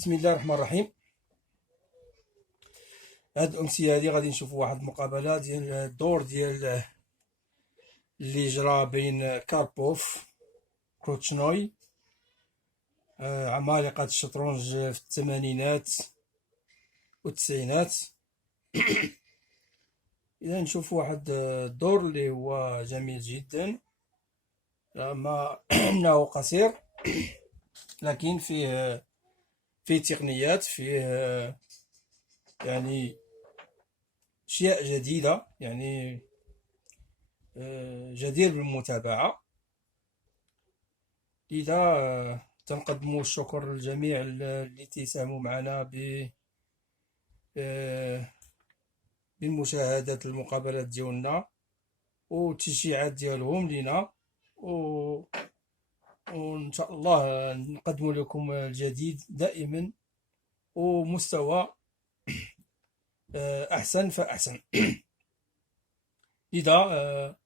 بسم الله الرحمن الرحيم. هاد الأمسية هادي غادي نشوفوا واحد المقابلة ديال الدور ديال اللي جرى بين كاربوف كروتشنوي، عمالقة الشطرنج في الثمانينات والتسعينات. إذا نشوف واحد الدور اللي هو جميل جدا، مع أنه قصير لكن فيه تقنيات، فيه يعني أشياء جديدة، يعني جدير بالمتابعة. لذا تنقدم الشكر للجميع اللي تيساهموا معنا بمشاهدة المقابلات ديالنا والتشجيعات ديالهم لينا، وإن شاء الله نقدم لكم الجديد دائما ومستوى أحسن فأحسن. لذا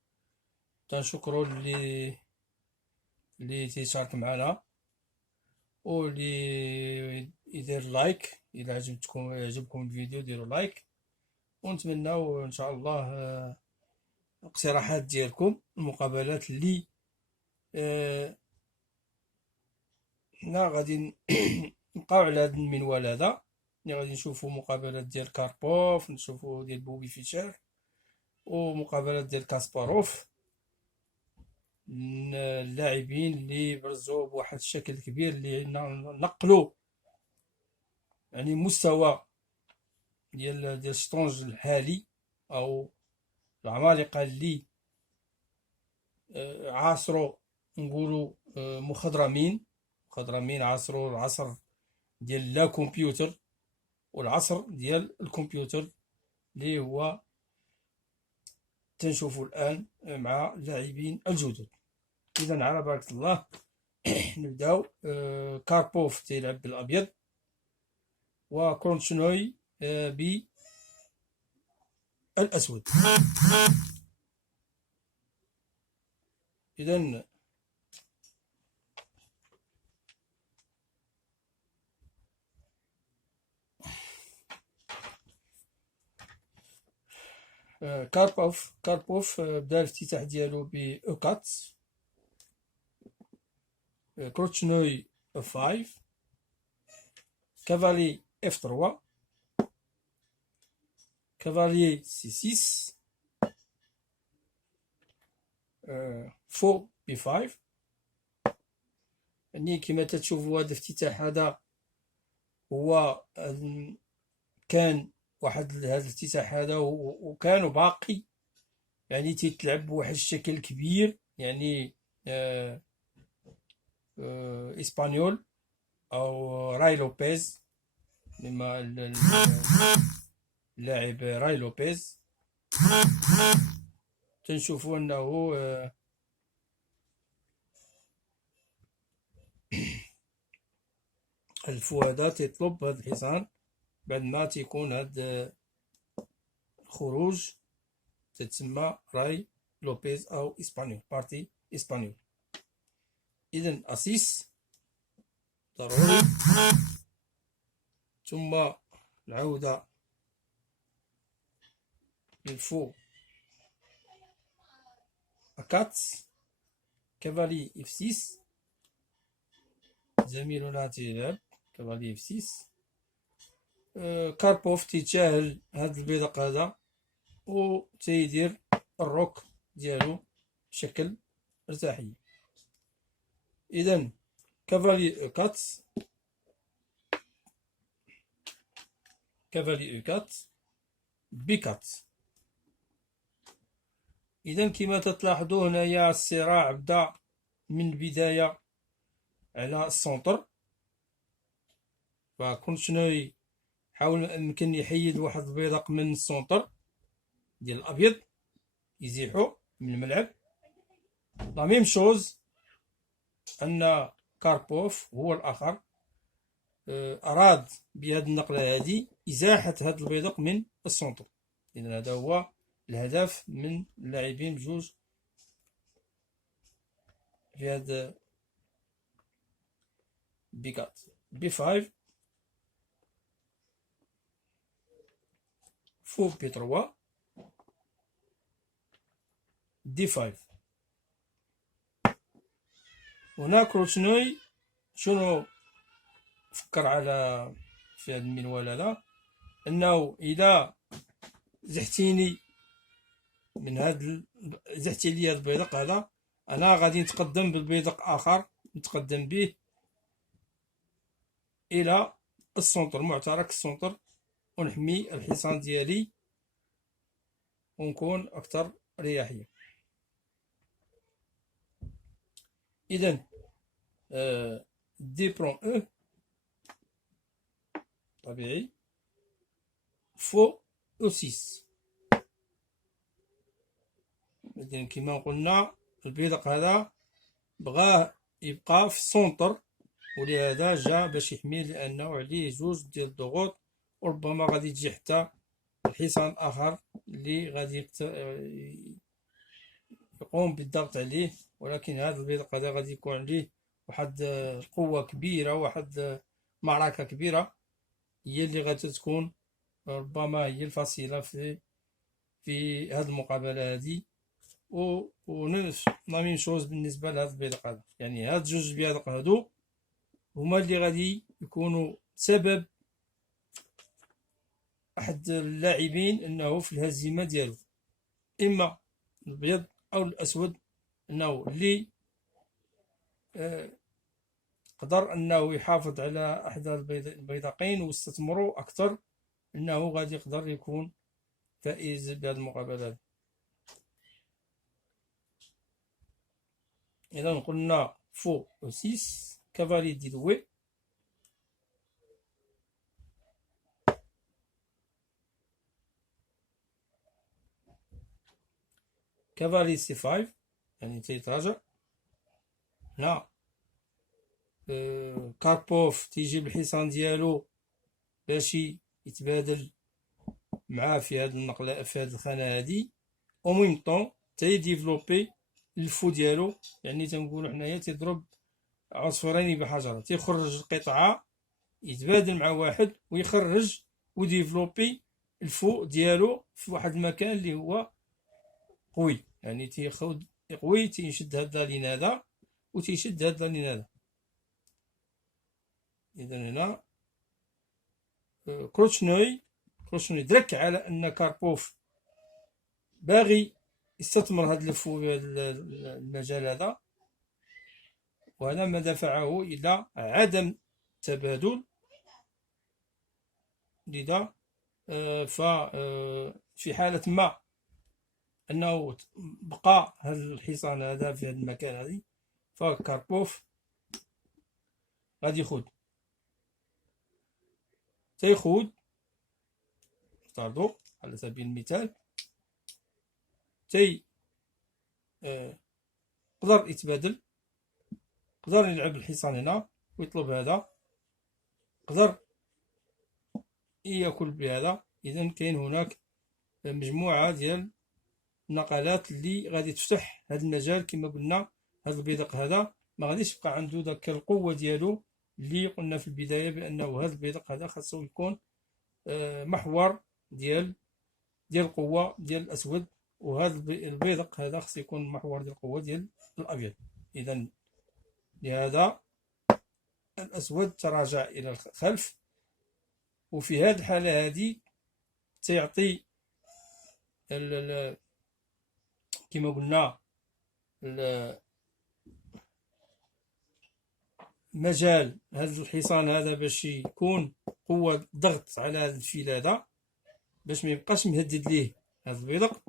تنشكروا اللي تيشارك معنا واللي يدير لايك. إذا عجبكم الفيديو ديروا لايك، ونتمناو إن شاء الله الاقتراحات ديالكم، المقابلات اللي حنا غادي نبقاو على هذا المنوال هذا، اللي غادي نشوفوا مقابلات ديال كاربوف، نشوفوا ديال بوبي فيشر، ومقابلات ديال كاسباروف، اللاعبين اللي برزوا بواحد الشكل كبير، اللي نقلوا يعني مستوى ديال الشطرنج الحالي، او العمالقه اللي عاصروا، نقولوا مخضرمين عاصروا العصر ديال لا كمبيوتر والعصر ديال الكمبيوتر اللي هو تنشوفوا الان مع اللاعبين الجدد. اذا على بركه الله نبداو. كاربوف تيلعب بالابيض وكرونشنوي بالاسود. اذا كاربوف بدا الافتتاح ديالو ب او4، كروتشنوي اف5، كافالي اف3، كافالي سي6، فو بي5. يعني كما تتشوفوا هذا الافتتاح هذا هو كان واحد هذا الافتتاح هذا، وكان باقي يعني تيتلعب بواحد الشكل كبير، يعني اسبانيول او راي لوبيز، لما اللاعب راي لوبيز تنشوفوا انه الفو هذا تيطلب هذا الحصان بعد ما تيكون هذا الخروج تتسمى راي لوبيز او اسبانيول، بارتي اسبانيول. اذا اسيس ضروري، ثم العودة للفو أكات، كافالي اف 6، زميلنا تيلعب كافالي اف 6. كاربوف تيتجاهل هاد البيدق هذا و تيدير الروك ديالو بشكل ارتاحي. اذا كافالي او4، كافالي او4 بي4. اذا كما تلاحظوا هنايا الصراع بدا من البداية على السونتر، فكونشنوي حاول يمكن يحيد واحد البيدق من السونتر ديال الابيض يزيحو من الملعب. لا ميم شوز ان كاربوف هو الاخر اراد بهذه النقله هذه ازاحه هذا البيدق من السونتر. اذا هذا هو الهدف من اللاعبين بجوج في هذا بي4 بي5. فو بي 3 دي 5. هنا كروتشنوي شنو فكر على في هذا المنوال هذا، انه اذا زحتيني من هاد زحتي لي هاد البيدق هذا، انا غادي نتقدم بالبيدق اخر نتقدم به الى السونتر، معترك السونتر، ونحمي الحصان ديالي ونكون اكثر رياحيه. اذا دي برون او طبيعي فو او 6. إذن كما قلنا البيدق هذا بغاه يبقى في السونتر، ولهذا جا باش يحميه، لانه عليه جوج ديال الضغوط، وربما غادي تجي حتى الحصان اخر اللي غادي يقوم بالضغط عليه، ولكن هذا البيدق هذا غادي يكون عليه واحد القوة كبيرة، واحد معركة كبيرة هي اللي غادي تكون ربما هي الفاصلة في هذه المقابلة هذه. ونفس لا ميم شوز بالنسبة لهذا البيدق هذا، يعني هاد جوج بيدق هادو هما اللي غادي يكونوا سبب احد اللاعبين انه في الهزيمة ديالو، اما الابيض او الاسود، انه اللي قدر انه يحافظ على احد البيدقين واستثمروا اكثر، انه غادي يقدر يكون فائز بهذه المقابلة. اذا قلنا فو او 6 كافالي دي دوي، كافالي سي 5 يعني تيتراجع. هنا كاربوف تيجيب الحصان ديالو باش يتبادل معاه في هاد النقله، في هاد الخانه هادي، او ميم طون تيديفلوبي الفو ديالو، يعني تنقولو حنايا تيضرب عصفورين بحجر، تيخرج قطعه يتبادل مع واحد ويخرج وديفلوبي الفو ديالو في واحد المكان اللي هو قوي، يعني تياخد قوي، تيشد هاد اللين هذا وتيشد هاد اللين هذا. اذا هنا كروتشنوي درك على ان كاربوف باغي يستثمر هاد الفو في المجال هذا، وهذا ما دفعه الى عدم تبادل. لذا في حالة ما انه بقى هذا الحصان هذا في هذا المكان هذه، فكاربوف غادي تيخود افترضوا على سبيل المثال قدر يتبادل، قدر يلعب الحصان هنا ويطلب هذا، قدر ياكل بهذا. اذا كاين هناك مجموعة ديال النقلات اللي غادي تفتح هذا المجال. كما قلنا هذا البيدق هذا ما غاديش يبقى عنده داك القوة ديالو اللي قلنا في البداية بأنه هذا البيدق هذا خاصو يكون محور ديال القوة ديال الأسود، وهذا البيدق هذا خاص يكون محور ديال القوة ديال الأبيض. إذا لهذا الأسود تراجع إلى الخلف، وفي هذه الحالة هذه سيعطي كما قلنا مجال هذا الحصان هذا باش يكون قوة ضغط على هذا الفيل هذا باش ما يبقاش مهدد ليه هذا البيدق،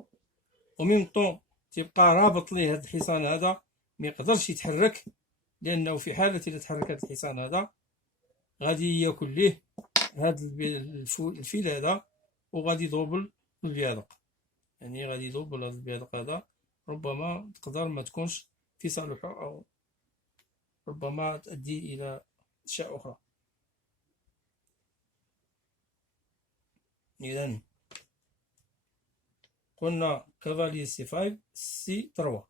وميم طون تيبقى رابط ليه هذا الحصان هذا ما يقدرش يتحرك، لانه في حالة اذا تحرك هذا الحصان هذا غادي ياكل ليه هذا الفيل هذا وغادي يضوبل البيدق، يعني غادي يضوبل هذا البيدق هذا، ربما تقدر ما تكونش في صالحه او ربما تؤدي الى اشياء اخرى. اذا قلنا كافالي سي 5 سي 3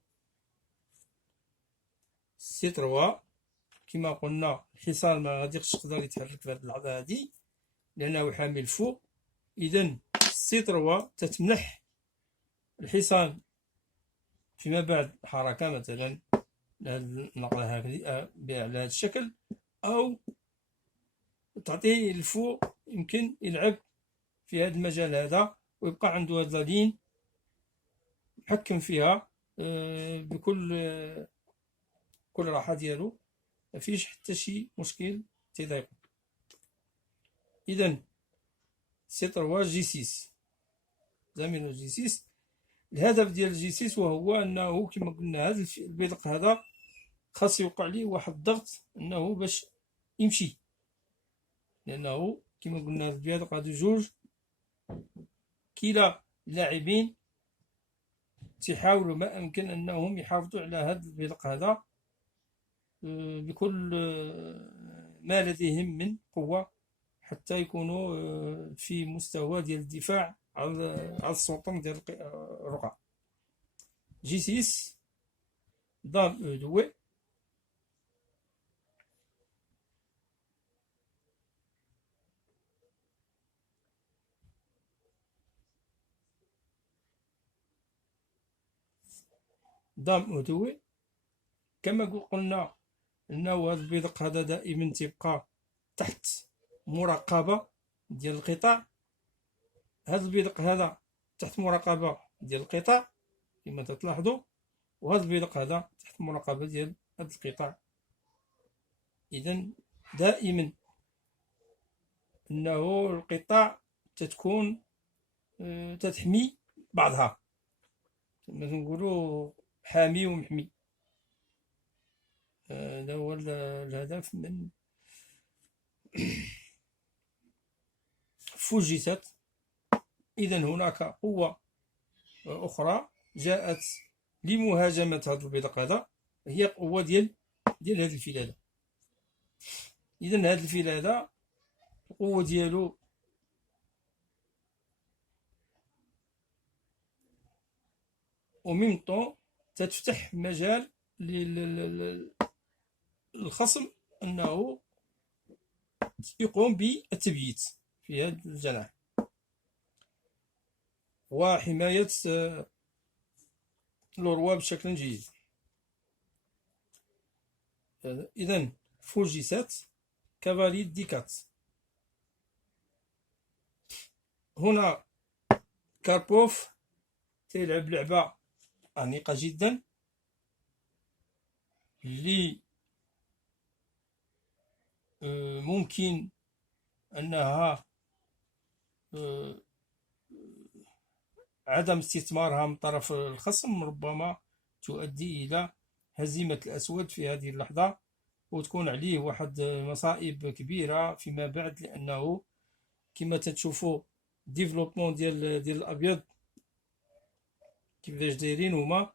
سي 3 كما قلنا الحصان ما غاديش يقدر يتحرك في هذه اللعبه هذه لانه حامل فوق. اذا سي 3 تتمنح الحصان فيما بعد حركة مثلا نقلها هكذا على هذا الشكل، أو تعطيه الفو يمكن يلعب في هذا المجال هذا ويبقى عنده هذا لين محكم فيها بكل كل راحة ديالو، مفيش حتى شي مشكل تضايقو. إذا سي 3 جي 6 زميل جي 6. الهدف ديال جي 6 وهو أنه كما قلنا هذا البيدق هذا خاص يوقع ليه واحد الضغط أنه باش يمشي، لأنه كما قلنا البيدق هادو جوج كلا اللاعبين تحاولوا ما أمكن أنهم يحافظوا على هذا البيدق هذا بكل ما لديهم من قوة حتى يكونوا في مستوى ديال الدفاع على السلطان ديال الرقعة. جي 6 دام او دوي، دام او دوي. كما قلنا انه هذا البيدق هذا دائما تبقى تحت مراقبة ديال القطاع، هذا البيدق هذا تحت مراقبة ديال القطاع كما تلاحظوا، وهذا البيدق هذا تحت مراقبة ديال هذا القطاع. إذا دائما أنه القطاع تتكون تتحمي بعضها، كما نقولوا حامي ومحمي. هذا هو الهدف من فوجست. إذا هناك قوة أخرى جاءت لمهاجمة هذا البيدق هذا، هي قوة ديال هذه الفيل هذا. إذا هذا الفيل هذا القوة ديالو وميم طون تتفتح مجال للخصم أنه يقوم بالتبييت في هذا الجناح وحماية الروا بشكل جيد. إذا فوجيسات كافالي ديكات. هنا كاربوف تلعب لعبة عميقة جدا اللي ممكن أنها عدم استثمارها من طرف الخصم ربما تؤدي إلى هزيمة الأسود في هذه اللحظة، وتكون عليه واحد مصائب كبيرة فيما بعد، لأنه كما تشوفوا ديفلوبمون ديال الأبيض كيفاش دايرين هما،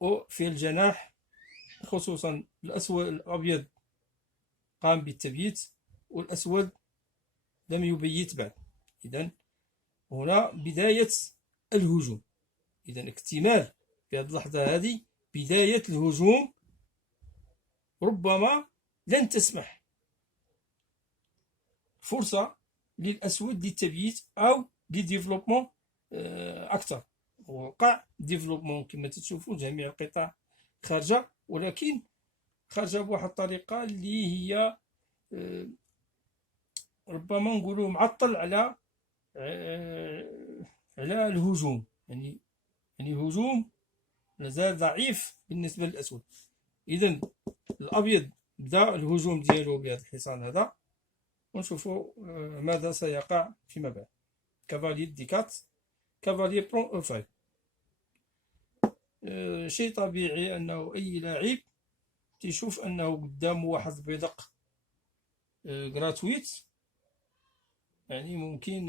وفي الجناح خصوصا الأسود الأبيض قام بالتبييت والأسود لم يبيت بعد. إذن هنا بداية الهجوم. إذن اكتمال في هذه اللحظة هذه بداية الهجوم، ربما لن تسمح فرصة للأسود للتبييت أو لديفلوبمون أكثر. وقع ديفلوبمون كما تشوفوا جميع القطاع خارجة، ولكن خارجة بواحد الطريقة اللي هي ربما نقولوا معطل على الهجوم، يعني الهجوم مازال ضعيف بالنسبة للأسود. إذن الأبيض بدا الهجوم ديالو بهذا الحصان هذا، ونشوفوا ماذا سيقع فيما بعد. كافالي ديكات، كافالي برون او 5. شيء طبيعي أنه أي لاعب تيشوف أنه قدامه واحد البيدق غراتويت، يعني ممكن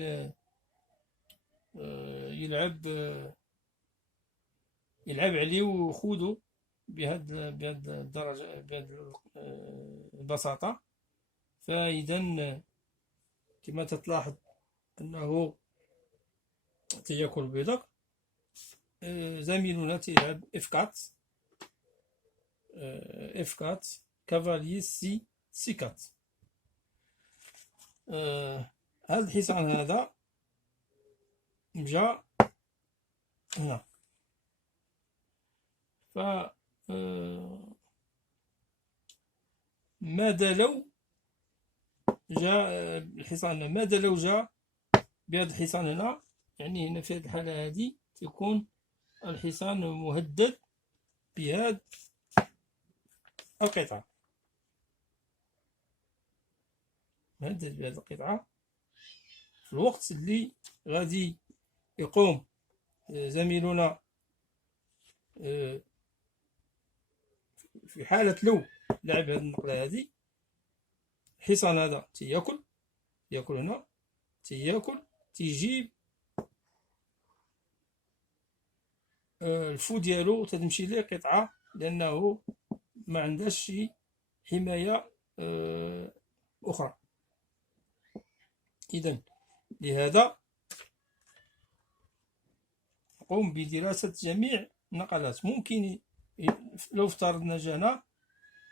يلعب عليه ويخوضو بهاد الدرجة، بهاد البساطة. فإذا كما تتلاحظ أنه تياكل البيدق. زميلنا تيلعب F4 F4 كافالي سي 4. هذا الحصان هذا جا هنا. ف ماذا لو جا الحصان، ماذا لو جا بهذا الحصان هنا؟ يعني هنا في هذه الحالة هذه تكون الحصان مهدد بهذه القطعة، مهدد بهذه القطعة في الوقت اللي غادي يقوم زميلنا في حالة لو لعب هذه النقلة هذه، الحصان هذا تياكل هنا، تياكل، تيجيب الفو ديالو تتمشي ليه قطعة، لأنه ما عندهاش شي حماية أخرى. إذن لهذا نقوم بدراسة جميع النقلات. ممكن لو افترضنا جانا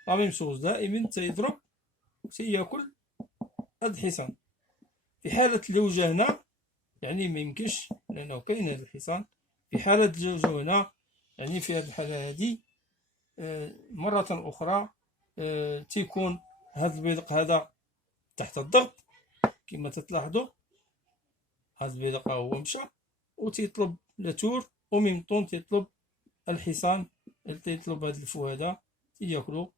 لا ميم شوز دائما تيضرب تياكل هاد الحصان، في حالة لو جا هنا يعني ما يمكنش، لأنه كاين هذا الحصان. في حالة لو هنا يعني في هذه الحالة هذه مرة أخرى تيكون هذا البيدق هذا تحت الضغط كما تتلاحظوا. هذا البيدق هو مشى وتيطلب لاتور، وميمطون تيطلب الحصان، تيطلب هذا الفو هذا تياكلو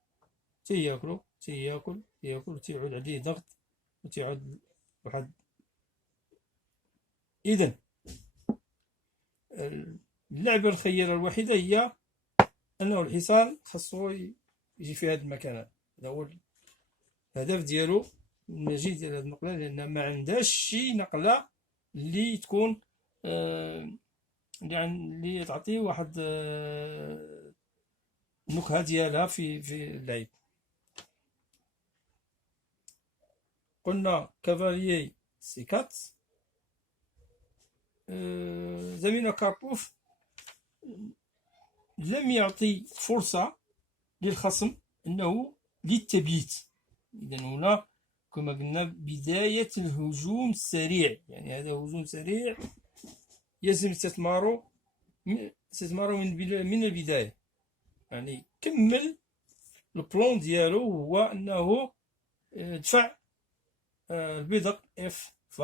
تياكل وتيعود عليه ضغط وتيعود واحد. إذن اللعبة الخيرة الوحيدة هي أنه الحصان خاصو يجي في هذا المكان، هذا هو الهدف ديالو المجيء ديال هذه النقلة، لأن ما عندهاش شي نقلة اللي تكون اللي تعطي واحد النكهة ديالها في اللعب. قلنا كافاليي سي 4. زميلنا كاربوف لم يعطي فرصة للخصم أنه للتبييت. إذا هنا كما قلنا بداية الهجوم السريع، يعني هذا هجوم سريع يجب استثماره من البداية. يعني كمل البلان ديالو هو أنه دفع البيدق F5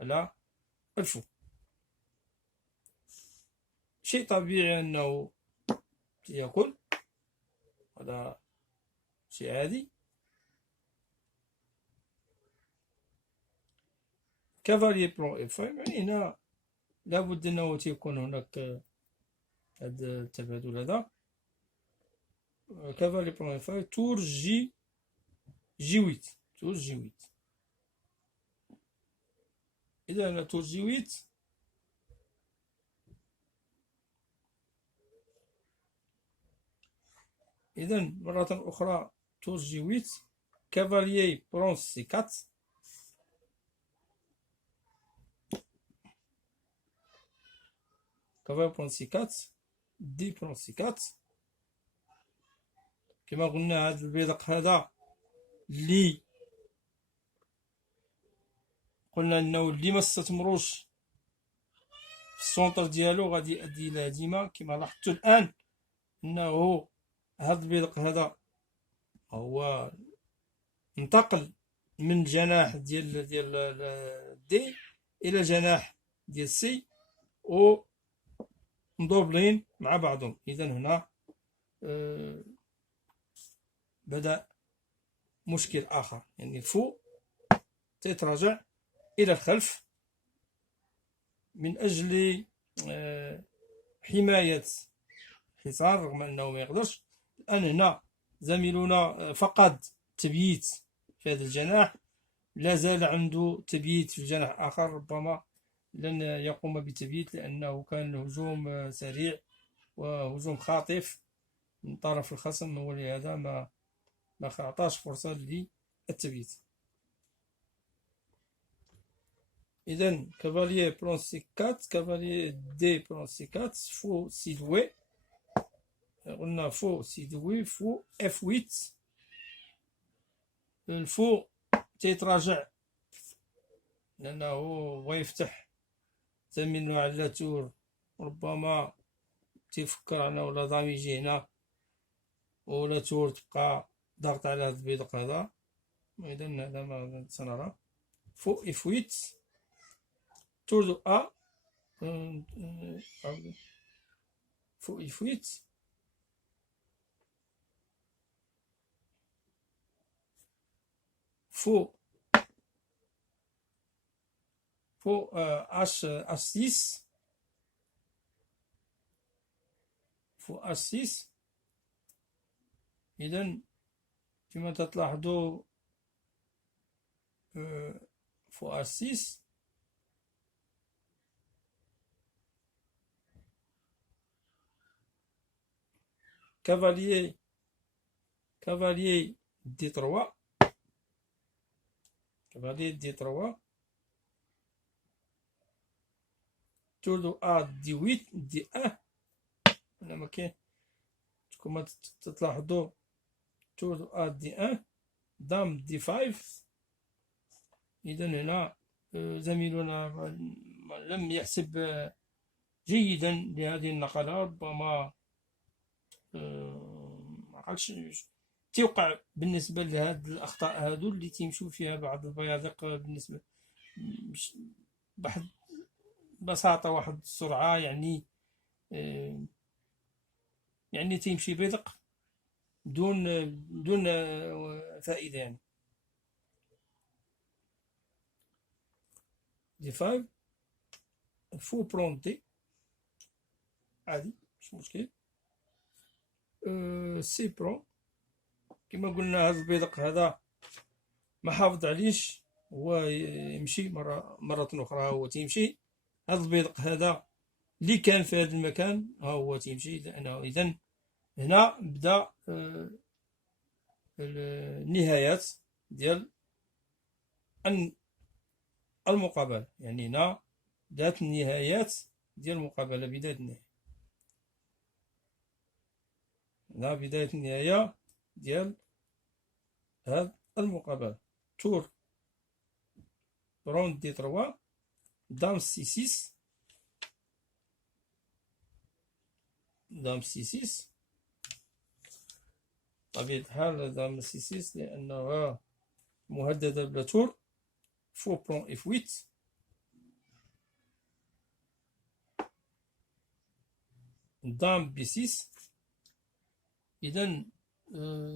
على الفو. شيء طبيعي أنه يأكل، هذا شيء عادي. كافاليي برون F5، يعني هنا لابد أنه تكون هناك هذا التبادل هذا. كافاليي برون F5 تور G8، تور G8. إذا تور G8 إذا مرة أخرى تور G8، كافاليي برون C4، كافاليي برون C4، دي برون C4. كما قلنا هذا البيدق هذا اللي قلنا انه اللي ما استثمروش في السونتر ديالو غادي يؤدي الى هزيمه. كما لاحظتوا الان انه هذا البيدق هذا هو انتقل من جناح ديال دي الى جناح ديال سي ومدوبلين مع بعضهم. اذا هنا بدأ مشكل آخر، يعني الفو تتراجع إلى الخلف من أجل حماية الحصان، رغم أنه ما يقدرش. الآن هنا زميلنا فقد تبييت في هذا الجناح، لا زال عنده تبييت في الجناح آخر، ربما لن يقوم بتبييت لأنه كان هجوم سريع وهجوم خاطف من طرف الخصم، ولهذا ما أعطاش فرصة للتبييت. إذا كافاليي برون سي 4، كافاليي دي برون سي 4، فو سي دوي. قلنا فو سي دوي، فو اف 8. الفو تيتراجع لأنه بغا يفتح زميلنا على تور ربما تيفكر أنا ولا ضام يجي هنا ولا تور تبقى ضغط على هاد البيدق هذا. إذا هذا ما سنرى فو إف 8 تور دو أ فو إف 8 فو H 6 فو H 6. إذا كما تلاحظوا فو H 6 كافاليي دي 3 كافاليي دي 3 تور دو أ دي 8 دي 1. أنا ما كاين كما تلاحظوا تور دو أ دي 1 دام دي 5. إذا هنا زميلنا لم يحسب جيدا لهذه النقلة. ربما ما عقلش تيوقع بالنسبة لهاد الأخطاء هادو اللي تيمشيو فيها بعض البيادق بالنسبة بواحد بساطة واحد السرعة، يعني تيمشي بيدق دون فائدة. يعني دي 5 فو برونتي عادي مش مشكل. سي برون كما قلنا هذا البيدق هذا ما حافظ عليش، هو يمشي مرة أخرى هو تيمشي. هذا البيدق هذا اللي كان في هذا المكان ها هو تيمشي. إذن هنا بدا النهايات ديال المقابلة. يعني هنا بدات النهايات ديال المقابلة، بداية النهاية. هنا بداية النهاية ديال هاد المقابلة. تور روند دي 3 دام سي 6 دام سي 6. طبيعة الحال دام سي 6 لأنها مهددة بلا تور. فو برون اف 8 دام بي 6. إذا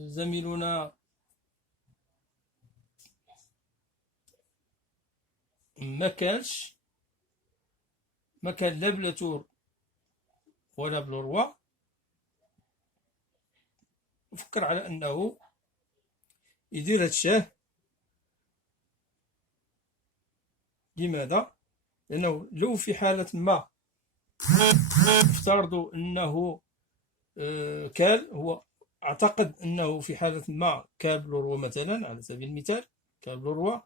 زميلنا ما كان لا بلا تور ولا بلا روا. فكر على أنه يدير هاد الشاه. لماذا؟ لأنه لو في حالة ما افترضوا أنه كال، هو أعتقد أنه في حالة ما كال بلا روا مثلا، على سبيل المثال كال بلا روا،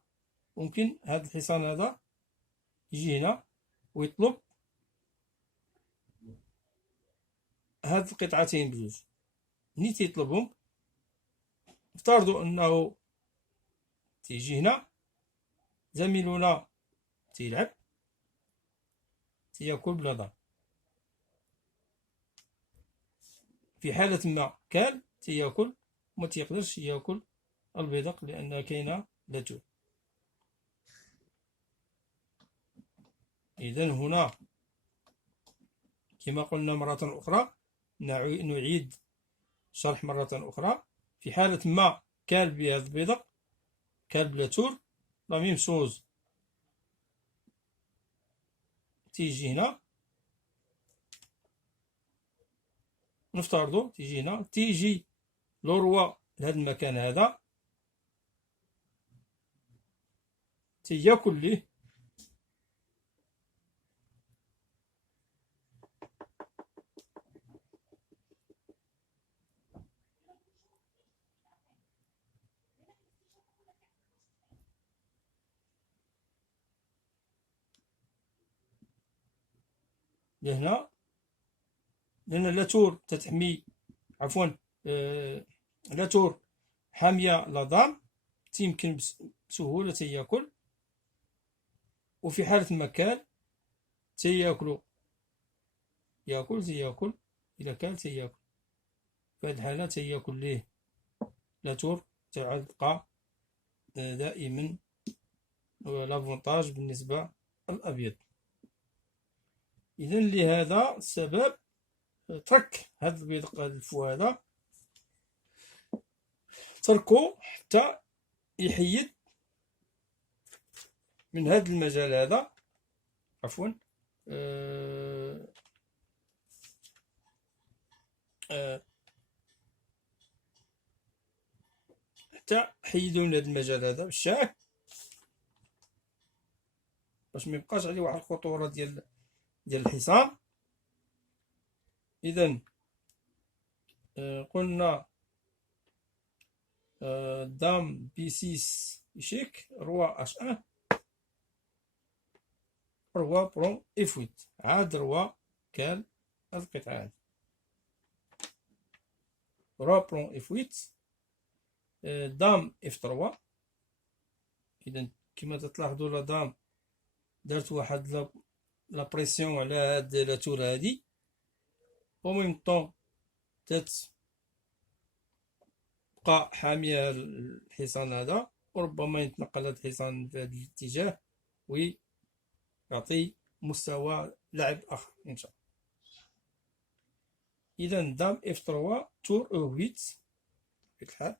ممكن هذا الحصان هذا يجي هنا ويطلب هاد القطعتين بجوج. ملي تيطلبهم افترضوا أنه تيجي هنا زميلنا تيلعب تياكل بلا ضرب. في حالة ما كان تياكل وما تيقدرش ياكل البيدق لأن كاينة لا تور. إذن هنا كما قلنا مرة أخرى، نعيد شرح مرة أخرى. في حالة ما كان بهذا البيدق كان بلا تور، لا ميم شوز تيجي هنا. نفترضوا تيجي هنا، تيجي لو روا لهذا المكان هذا تياكل ليه. لهنا لأن لا تور تتحمي، عفوا لا تور حامية لا دام، تيمكن بسهولة ياكل. وفي حالة المكان تياكلو، تياكل، إلا كان تياكل، في هاد الحالة تياكل ليه لاتور تعاد تبقى دائما لافونتاج بالنسبة للأبيض. إذن لهذا السبب ترك هاد البيض الفو هذا، تركو حتى يحيد من هاد المجال هذا، عفوا حتى حيدو من هاد المجال هذا بالشاك، باش ميبقاش عليه واحد الخطورة ديال الحصان. إذن قلنا دام بي 6 إشيك، روا اش ان، روا برون اف 8، عاد روا كال هاد القطعة هادي، روا برون اف 8، دام اف 3. إذن كما تلاحظوا لا دام دارت واحد لا بريسيون على هاد لاتور هادي، او ميم طون تبقى حامية الحصان هذا، وربما يتنقل هاد الحصان في هاد الاتجاه ويعطي مستوى لعب آخر إن شاء الله. إذا دام اف 3 تور او 8 في الحال،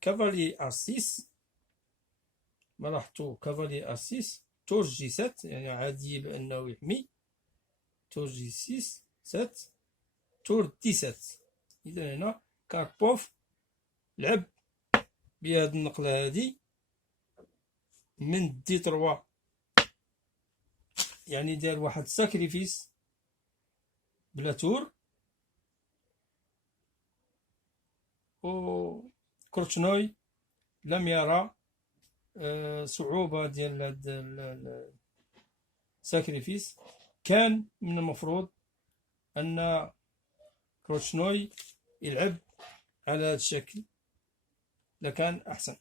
كافالي ا 6، ما لاحظتو كافالي ا 6 تور جي 7، يعني عادي بأنه يحمي، تور جي 6 7 تور 17. إذا هنا كاربوف لعب بهاد النقلة هادي من دي 3، يعني دار واحد ساكريفيس بلا تور، و كروتشنوي لم يرى صعوبة ديال هاد الساكريفيس. كان من المفروض أن كروتشنوي يلعب على هذا الشكل لكان أحسن،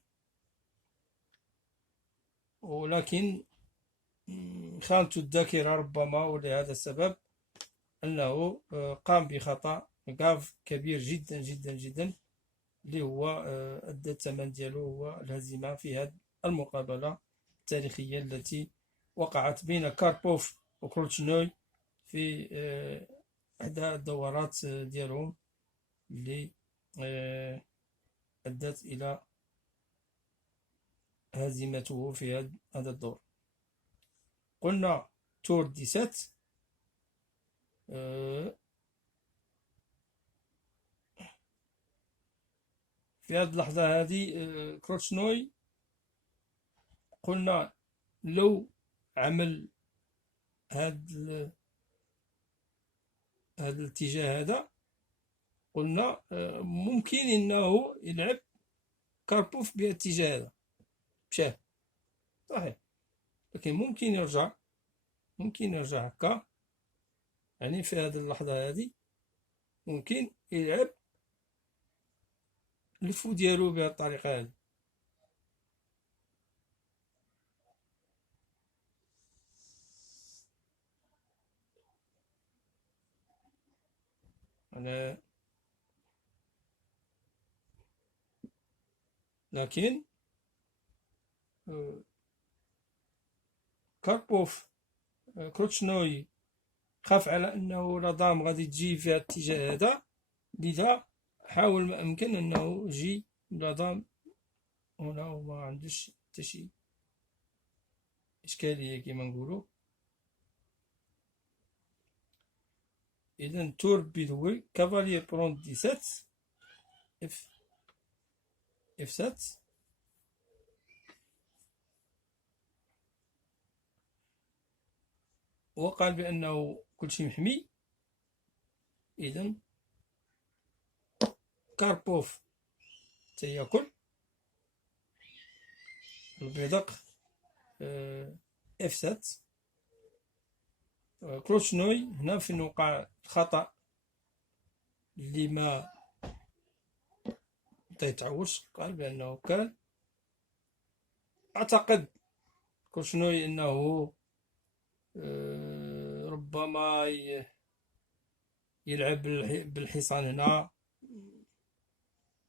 ولكن خانته الذاكرة ربما، ولهذا السبب أنه قام بخطأ غاف كبير جدا جدا جدا، اللي هو أدى الثمن ديالو هو الهزيمة في هذه المقابلة التاريخية التي وقعت بين كاربوف وكروتشنوي في إحدى الدورات ديالهم اللي أدت إلى هزيمته في هذا الدور. قلنا تور 17، في هذه اللحظة هذه كروتشنوي قلنا لو عمل هذا الاتجاه هذا، قلنا ممكن انه يلعب كاربوف باتجاه هذا، مشاه صحيح، لكن ممكن يرجع هكا، يعني في هذه اللحظة هذه ممكن يلعب الفو ديالو بهذه الطريقة هذه. لكن كاربوف كروتشنوي خاف على أنه لا دام غادي تجي في الاتجاه هذا، لذا حاول ما أمكن أنه يجي لا دام هنا وما عندوش حتى شي إشكالية كيما نقولو. إذا تور بدوي كافالير برون 17 اف 7، وقال بأنه كلشي محمي. إذا كاربوف تياكل البيدق اف 7. كروتشنوي هنا فين وقع الخطأ اللي ما يتعوش، قال بأنه كان أعتقد كوشنوي أنه ربما يلعب بالحصان هنا،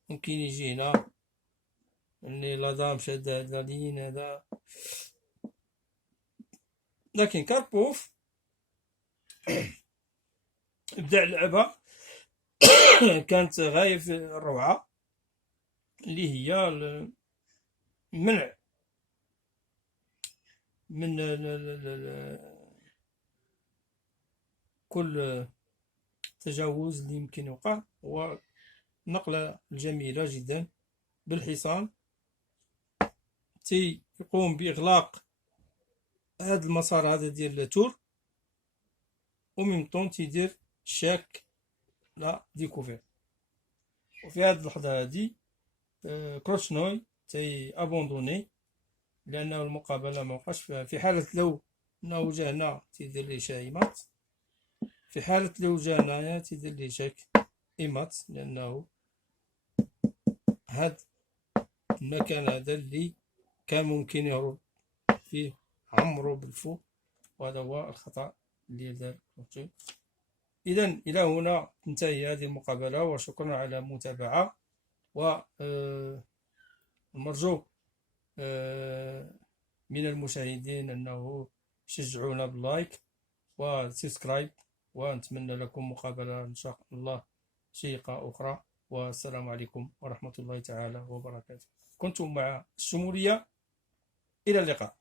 ممكن يجي هنا، يعني لا دام شاد هاد لا لين هذا. لكن كاربوف بدا اللعبة كانت غاية في الروعة، اللي هي المنع من كل تجاوز اللي يمكن يوقع، ونقلة جميلة جدا بالحصان يقوم بإغلاق هذا المسار هذا ديال التور، وميم طون تيدير شاك لا ديكوفير. وفي هذه اللحظة هذه كروتشنوي تي ابوندوني، لأنه المقابلة موقعش. في حالة لو أنه جا هنا تيدير لي شايمات، في حالة لو جا هنايا تيدير لي شاك إيمات، لأنه هاد المكان هذا اللي كان ممكن يهرب فيه عمرو بالفوق، وهذا هو الخطأ اللي دار كروتشنوي. إذا إلى هنا تنتهي هذه المقابلة، وشكرا على المتابعة، والمرجو من المشاهدين أنه يشجعونا باللايك وسبسكرايب، ونتمنى لكم مقابلة إن شاء الله شيقة أخرى، والسلام عليكم ورحمة الله تعالى وبركاته. كنتم مع الشمولية، إلى اللقاء.